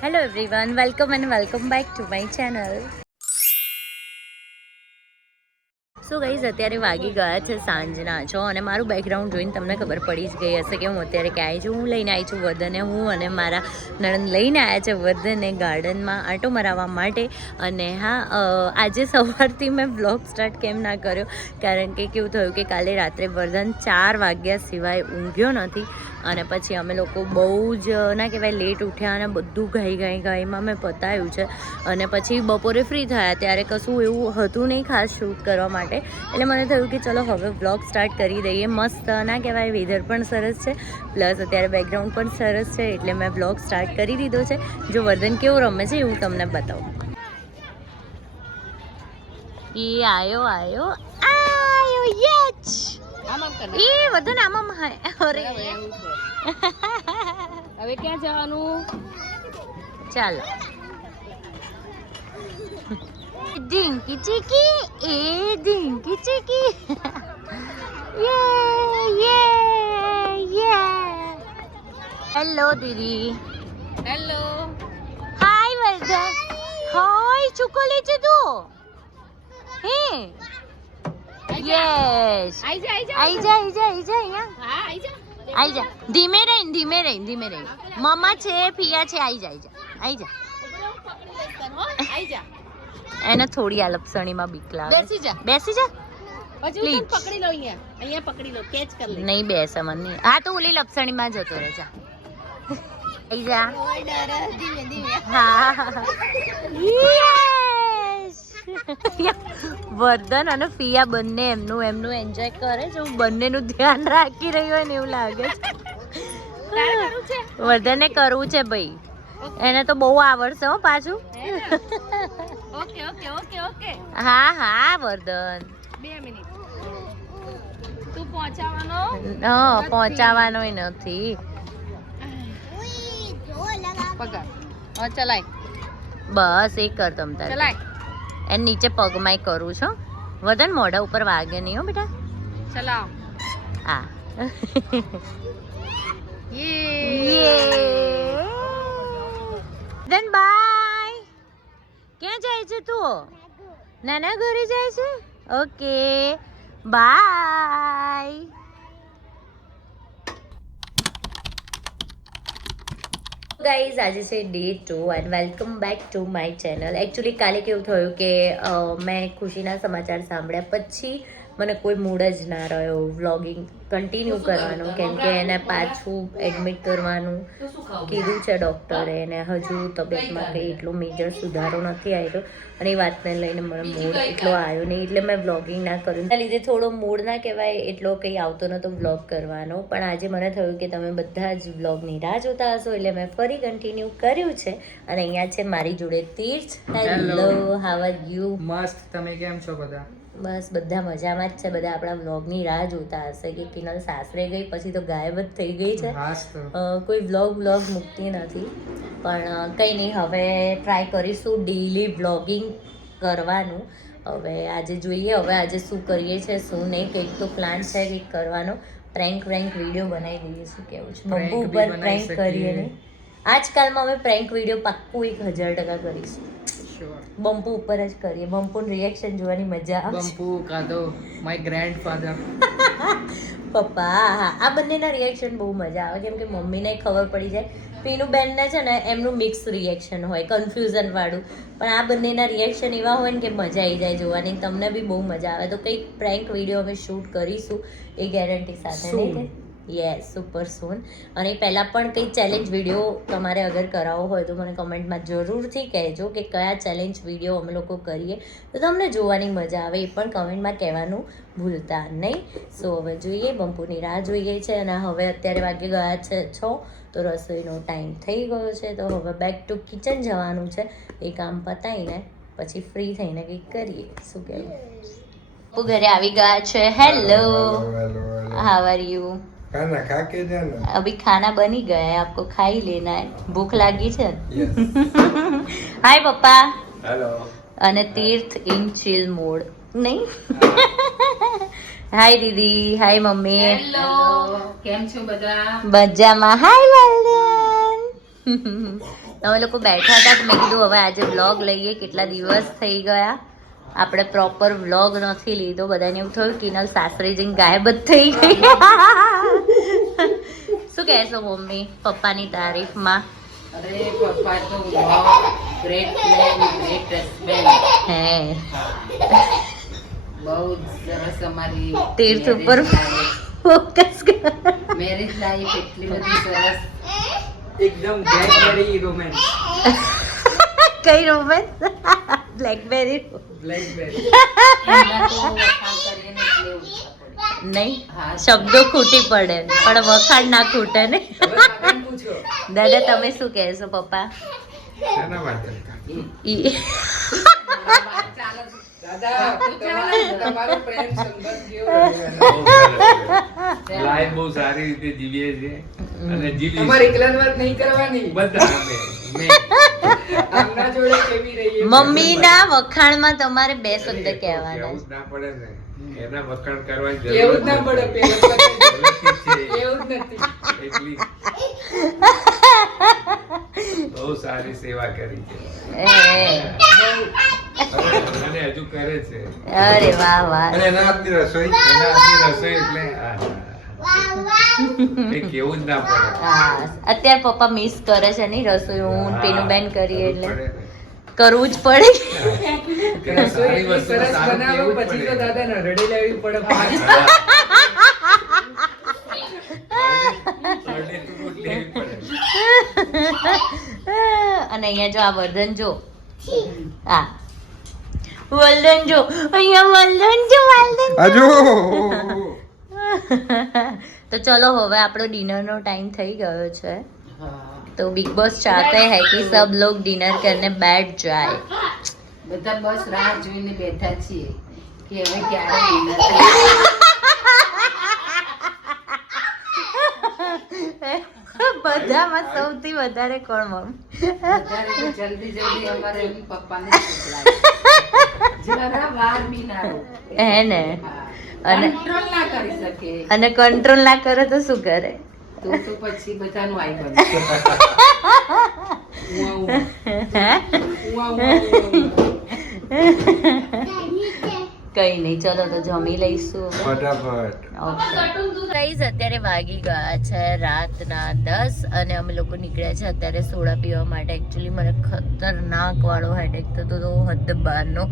Hello everyone, welcome back to my channel. So guys, અત્યારે વાગી ગયા છે સાંજના 6 અને મારું બેકગ્રાઉન્ડ જોઈને તમને ખબર પડી જ ગઈ હશે કે હું અત્યારે ક્યાં આવી છું. હું લઈને આવી છું વર્ધનને. હું અને મારા નણંદ લઈને આવ્યા છે વર્ધનને ગાર્ડનમાં આંટો મરાવવા માટે. અને હા, આજે સવારથી મેં બ્લોગ સ્ટાર્ટ કેમ ના કર્યો, કારણ કે કેવું થયું કે કાલે રાત્રે વર્ધન 4 વાગ્યા સિવાય ઊંઘ્યો નથી. અને પછી અમે લોકો બહુ જ ના કહેવાય લેટ ઉઠ્યા અને બધું ગાઈમાં મેં પતાવ્યું છે. અને પછી બપોરે ફ્રી થયા ત્યારે કશું એવું હતું નહીં ખાસ શૂટ કરવા માટે. એટલે મને થયું કે ચલો હવે બ્લોગ સ્ટાર્ટ કરી દઈએ. મસ્ત ના કહેવાય, વેધર પણ સરસ છે, પ્લસ અત્યારે બેકગ્રાઉન્ડ પણ સરસ છે, એટલે મેં બ્લોગ સ્ટાર્ટ કરી દીધો છે. જો વર્ધન કેવું રમે છે એવું તમને બતાવું. એ આયો યચ એ વર્ધન આમાં અરે હવે ક્યાં જવાનું? ચાલો ઢીંકી ચીકી ઢીંકી ચીકી હેલો દીદી. હેલો. હાય વર્ધન. હાય છુકોલી છે તું. હે યસ આઈ જા અહીંયા. હા આઈ જા. ધીમે રહીને મમ્મા છે, પિયા છે. આઈ જા. આઈ જા. એને થોડી આ લપસણીમાં બીક લાગે. બેસી જા પછી હું પકડી લો અહીંયા પકડી લો, કેચ કર લે. નહીં બેસે મને. હા તો ઓલી લપસણીમાં જતો રહે. જા આઈ જા. ધીમે હા યસ. વર્ધન અને ફિયા બંને એમનું એન્જોય કરે છે. હું બંનેનું ધ્યાન રાખી રહી હોય ને એવું લાગે છે. વર્ધનને કરવું છે ભાઈ, એને તો બહુ આવડશે હો પાછું. ઓકે. હા વર્ધન. 2 મિનિટ. તું પહોંચાવાનો? હા, પહોંચાવાનો નથી. પકડ. હા ચલાય. બસ એ કર તમ તાર. ચલાય. એને નીચે પગમાંય કરું છું. વર્ધન મોઢા ઉપર વાગે નહીં હો બેટા. ચલાવ. હા ધન બાય. ક્યાં જાય છે તું? નાના ઘરે જાય છે. Okay bye. ગાઈઝ, આજે છે day 2 and welcome back to my channel. Actually કાલે કેવું થયું કે મેં ખુશીના સમાચાર સાંભળ્યા પછી મને કોઈ મૂડ જ ના રહ્યો વ્લોગિંગ કન્ટિન્યુ કરવાનું, કેમ કે એને પાછું એડમિટ કરવાનું કીધું છે ડૉક્ટરે. એને હજુ તબિયતમાં કંઈ એટલો મેજર સુધારો નથી આવ્યો અને એ વાતને લઈને મને મૂડ એટલો આવ્યો નહીં, એટલે મેં વ્લોગિંગ ના કર્યું. એના લીધે થોડો મૂડ ના કહેવાય એટલો કંઈ આવતો નહોતો વ્લોગ કરવાનો. પણ આજે મને થયું કે તમે બધા જ વ્લોગની રાહ જોતા હશો, એટલે મેં ફરી કન્ટિન્યુ કર્યું છે. અને અહીંયા છે મારી જોડે Tirth. Hello, how are you? મસ્ત. તમે કેમ છો બધા? બસ બધા મજામાં જ છે. બધા આપણા વ્લોગની રાહ જોતા હશે કે કિનલ સાસરે ગઈ પછી તો ગાયબ જ થઈ ગઈ છે. કોઈ વ્લોગ મૂકતી નથી. પણ કંઈ નહીં, હવે ટ્રાય કરીશું ડેઈલી વ્લોગિંગ કરવાનું. હવે આજે જોઈએ હવે આજે શું કરીએ છીએ શું નહીં. કંઈક તો પ્લાન છે કંઈક કરવાનો. પ્રેન્ક વિડીયો બનાવી દઈએ. શું કેવું છે? બંબુ ઉપર પ્રેન્ક કરીએ ને. આજકાલમાં અમે પ્રેન્ક વિડીયો પાક્કું 1000% કરીશું. બંપુ ઉપર જ કરીએ. બંપુનું રિએક્શન જોવાની મજા આવે. બંપુ કાદો માય ગ્રેન્ડફાધર. પપ્પા. હા, આ બંનેના રિએક્શન બહુ મજા આવે, કેમ કે મમ્મીને ખબર પડી જાય. પીનુ બેનને છે ને એમનું મિક્સ રિએક્શન હોય, કન્ફ્યુઝન વાળું. પણ આ બંનેના રિએક્શન એવા હોય ને કે મજા આવી જાય જોવાની. તમને બી બહુ મજા આવે. તો કંઈક પ્રેન્ક વિડીયો અમે શૂટ કરીશું એ ગેરંટી સાથે. નહીં? યસ, સુપર સૂન. અને પહેલાં પણ કંઈ ચેલેન્જ વિડીયો તમારે અગર કરાવવો હોય તો મને કમેન્ટમાં જરૂરથી કહેજો કે કયા ચેલેન્જ વિડીયો અમે લોકો કરીએ તો તમને જોવાની મજા આવે. એ પણ કમેન્ટમાં કહેવાનું ભૂલતા નહીં. સો હવે જોઈએ, બંપુની રાહ જોઈએ છે. અને હવે અત્યારે વાગી ગયા છે 6, તો રસોઈનો ટાઈમ થઈ ગયો છે. તો હવે બેક ટુ કિચન જવાનું છે. એ કામ પતાવીને પછી ફ્રી થઈને કંઈક કરીએ. શું કહેવું? બંપુ ઘરે આવી ગયા છે. Hello, how are you? खाना खा के जाना. अभी खाना बन ही गया है, आपको खा ही लेना है. भूख लागी છે? હાય પપ્પા. हेलो. અને તીર્થ ઇન ચિલ મોડ. નહીં? હાય દીદી. Hi mummy. હેલો. કેમ છો બધા? મજામાં. હાય વર્ધન. અમે લોકો બેઠા હતા મેં કીધું હવે આજે વ્લોગ લઈએ, કેટલા દિવસ થઈ ગયા આપણે પ્રોપર વ્લોગ નથી લીધો. બધાને એવું થયું કિનલ સાસરે જઈને ગાયબ જ થઈ ગઈ. શું કહેશો મમ્મી પપ્પાની તારીફમાં? અરે પપ્પા તો ગ્રેટ મેન, ગ્રેટ હસબન્ડ. હે બહુ જ સરસ અમારી તીર્થ ઉપર ફોકસ કર. મેરેજ લાઈફ એટલી બધી સરસ. એકદમ બ્લેકબેરી રોમેન્સ. કઈ રોમેન્સ? Blackberry blackberry. એના તો વખાણ કરીએ ને એટલે એવું પડે. નહીં, હા. શબ્દો ખૂટી પડે પણ વખાણ ના ખૂટે ને. હવે કાકાને પૂછો. દાદા તમે શું કહેશો પપ્પા? શેના માટે? ઈ ચાલો દાદા તમારો પ્રેમ સંબંધ કેવો રહ્યો? બહુ સરસ. લાઈફ બહુ સારી રીતે જીવીએ છે અને જીવી તમારે એકલાની વાત નહીં કરવાની. બધા અમે આમના જોડે કેવી રહીએ? મમ્મીના વખાણમાં તમારે બે શબ્દ કહેવાના. કેવું જ ના પડે ને, એના વખાણ કરવાની કેવું જ ના પડે જરૂર પેલું નથી. એવું જ નથી. એટલી બહુ સારી સેવા કરી છે એ, અને હજુ કરે છે. અરે વાહ વાહ. અને એના હાથની રસોઈ એટલે એ કેવું જ ના પડે. હા, અત્યારે પપ્પા મિસ કરે છે નહીં રસોઈ હું પીનું બેન કરીએ એટલે કરવું જ પડે. કે રસોઈ સારી એટલી વસ્તુ સરસ સારું બનાવો કેવું જ પછી તો પડે. દાદાને રડી લેવી પડે. હા. અડે તો રોટ લેવી પડે. અને અહીંયા જો આ વર્ધન જો, હા વર્ધન જો, અહીંયા વર્ધન જો, વર્ધન તો ચલો હવે આપણો ડિનરનો ટાઈમ થઈ ગયો છે. तो बिग बॉस चाहते हैं कि सब लोग डिनर करने बैठ जाए. બધા બસ રાહ જોઈને બેઠા છીએ કે હવે ક્યારે dinner બધામાં સૌથી વધારે કોણ મમ? વધારે તો જલ્દી જલ્દી અમારે એમ પપ્પાને મોકલાય. જરા વાર બી ના રોકે. હે ને? હા. અને Control ના કરી શકે અને કંટ્રોલ ના કરે તો શું કરે? તો પછી બધાનું આઈ બનશે. હે? કઈ નહીં, ચલો તો જમી લઈશું. ફટાફટ. ગાઈઝ અત્યારે વાગી ગયા છે રાતના 10 અને અમે લોકો નીકળ્યા છે અત્યારે સોડા પીવા માટે. એકચ્યુઅલી મને ખતરનાક વાળો હેડેક થતો હતો હદ બહારનો,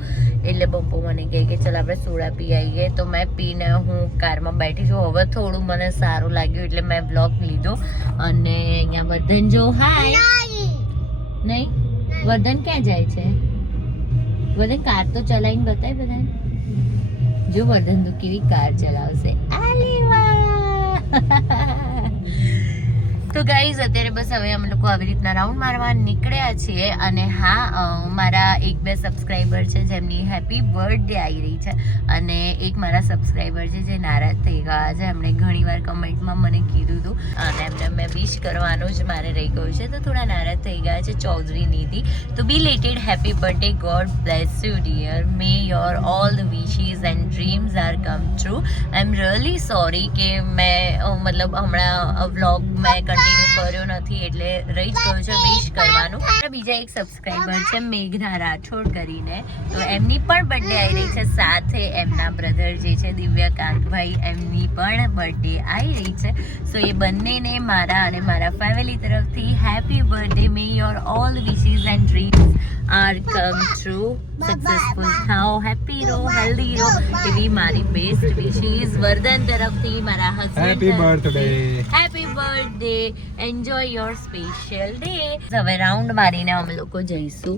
એટલે પપ્પો મને કહે કે ચાલ આપણે સોડા પી આવીએ. તો મેં પીને હું કારમાં બેઠી છું. હવે થોડું મને સારું લાગ્યું એટલે મેં બ્લોગ લીધો. અને અહીંયા વર્ધન જો, હાય. નહીં વર્ધન ક્યાં જાય છે? વર્ધન કાર તો ચલાવીને બતાય બધાને. જો વર્ધન તો કેવી કાર ચલાવશે. આલે વાહ. તો ગાઈઝ અત્યારે બસ હવે અમે લોકો આવી રીતના રાઉન્ડ મારવા નીકળ્યા છીએ. અને હા, મારા 1-2 સબસ્ક્રાઈબર છે જેમની હેપી બર્થડે આવી રહી છે. અને એક મારા સબસ્ક્રાઈબર છે જે નારાજ થઈ ગયા છે. એમણે ઘણીવાર કમેન્ટમાં મને કીધું હતું અને એમને મેં વિશ કરવાનું જ મારે રહી ગયું છે, તો થોડા નારાજ થઈ ગયા છે. ચૌધરી નિધિ, તો belated happy birthday. God bless you dear. May your all the wishes and dreams are come true. I am really sorry કે મેં મતલબ હમણાં વ્લોગ મેં કન્ટિન્યુ કર્યો નથી એટલે રહી જ ગયું છે વિશ કરવાનું. બીજા એક સબસ્ક્રાઈબર છે મેઘના રાઠોડ કરીને, તો એમની પણ બર્થડે આવી રહી છે. સાથે એમના બ્રધર જે છે દિવ્યકાંતભાઈ, એમની પણ બર્થડે આવી રહી છે. સો એ બંનેને મારા અને મારા ફેમિલી તરફથી happy birthday. May your all wishes and dreams are come true. Successful થાઓ, હેપી રહો, હેલ્ધી રહો, એવી મારી બેસ્ટ વિશીઝ. વર્ધન તરફથી મારા husband happy birthday. Enjoy your special day. હવે રાઉન્ડ મારીને અમે લોકો જઈશું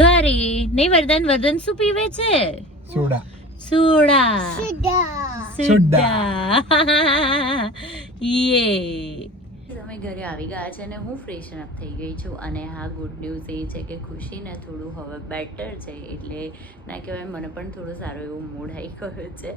ઘરે. નહીં વર્ધન? વર્ધન શું પીવે છે? સોડા. યે. અમે ઘરે આવી ગયા છે અને હું ફ્રેશન અપ થઈ ગઈ છું. અને હા, ગુડ ન્યૂઝ એ છે કે ખુશીને થોડું હવે બેટર છે, એટલે ના કહેવાય મને પણ થોડું સારું એવું મૂડ આવી ગયું છે.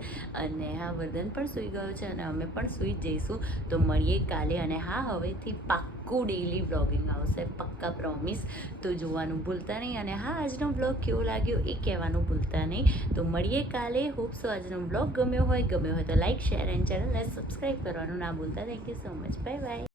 અને હા, વર્ધન પણ સૂઈ ગયો છે અને અમે પણ સૂઈ જ જઈશું. તો મળીએ કાલે. અને હા, હવેથી પાક્કું ડેઈલી વ્લોગિંગ આવશે, પક્કા પ્રોમિસ. તો જોવાનું ભૂલતા નહીં. અને હા, આજનો વ્લોગ કેવો લાગ્યો એ કહેવાનું ભૂલતા નહીં. તો મળીએ કાલે. હોપ સો આજનો વ્લોગ ગમ્યો હોય તો લાઈક, શેર એન્ડ ચેનલને સબસ્ક્રાઈબ કરવાનું ના ભૂલતા. Thank you so much. Bye bye.